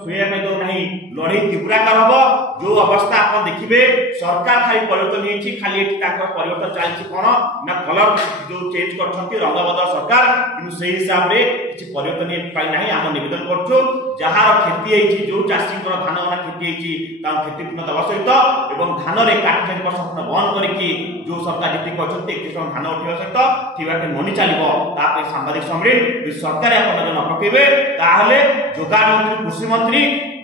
छुआ दो नहीं लड़े तीव्राकार हम जो अवस्था आप देखिए सरकार खाली परिवर्तन खाली परिवर्तन चलती कौन ना कलर जो चेंज कर रंग बदल सरकार कि से हिसाब से किसी परिवर्तन ना आम नवेदन करूँ जार क्षति जो चाषी धान गना क्षति क्षति पूर्ण दवा सहित धान में काट संपूर्ण बंद करके जो सरकार जी कहते 31 धान उठा सहित ठीक मनी चलो सांबादिक सम्मेलन सरकार नजर न पकेबे जोगाण मंत्री कृषि मंत्री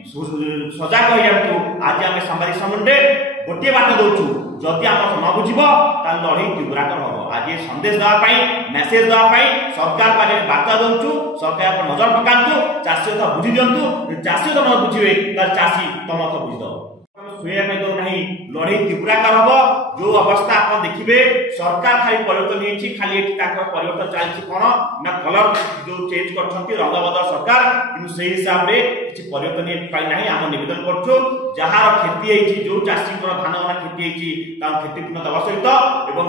सजग हो जातु आज आम सांबादिक सम्मेलन गोटे बात दौचु जदि आम न बुझ लड़े तीव्राकर हम आज संदेश देवाई मेसेज देवाई सरकार पाखे बार्ता दौचु सरकार नजर पकातु चाषी कथा बुझी दिंतु चाषी तो न बुझे चाषी तुम कथा बुझीद छुआ दो नहीं लड़े तीव्राकार हम जो अवस्था आप देखिए सरकार खाली परिवर्तन खाली परिवर्तन चलती कौन ना कलर जो चेंज कर रंग बदल सरकार कि से हिसाब से किसी परिवर्तन ना आम नवेदन करूँ जार क्षति जो चाषी धान गना क्षति क्षति पूर्ण दवा सहित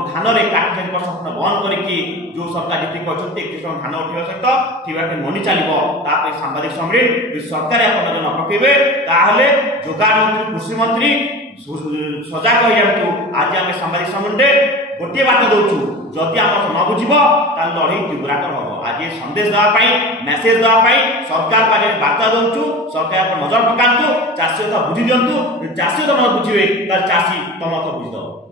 धान में काट संपूर्ण बंद करके जो सरकार जी कहते 31 धान उठा सहित ठीक मनी चलो सांबादिक सम्मेलन सरकार नजर न पकेबे जोगाण मंत्री कृषि मंत्री सजग हो जातु आज आम सांबादिक सम्मेलन गोटे बात दौचु जदि आम न बुझ लड़े तीव्राकर हम आज संदेश देवाई मेसेज देवाई सरकार पाखे बार्ता दौचु सरकार नजर पकातु चाषी कथा बुझी दिंतु चाषी तो न बुझे चाषी तुम कथा बुझीद।